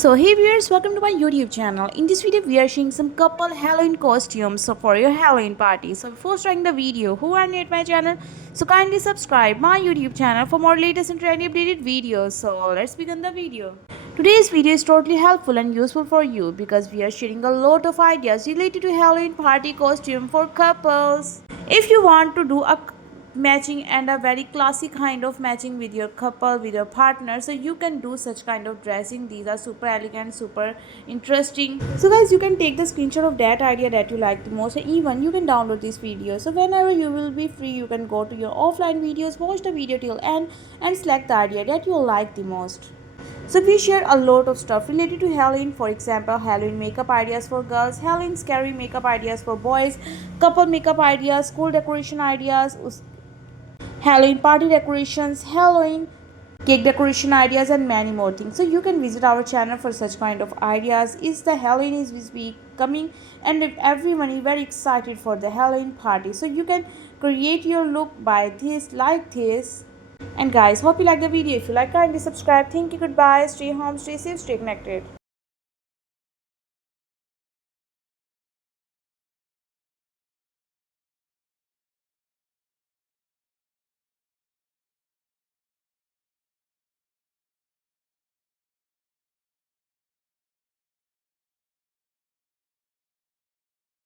So hey viewers, welcome to my YouTube channel. In this video we are sharing some couple Halloween costumes for your Halloween party. So before starting the video, who are new at my channel, so kindly subscribe my YouTube channel for more latest and trendy updated videos. So let's begin the video. Today's video is totally helpful and useful for you because we are sharing a lot of ideas related to Halloween party costume for couples. If you want to do a matching and a very classic kind of matching with your couple, with your partner, so you can do such kind of dressing. These are super elegant, super interesting. So guys, you can take the screenshot of that idea that you like the most, and even you can download this video. So whenever you will be free, you can go to your offline videos, watch the video till end, and select the idea that you like the most. So we share a lot of stuff related to Halloween. For example, Halloween makeup ideas for girls, Halloween scary makeup ideas for boys, couple makeup ideas, school decoration ideas, Halloween party decorations, Halloween cake decoration ideas, and many more things. So you can visit our channel for such kind of ideas. Is the Halloween is this week coming, and if everyone is very excited for the Halloween party. So you can create your look by this, like this. And guys, hope you like the video. If you like, kindly subscribe. Thank you. Goodbye. Stay home. Stay safe. Stay connected.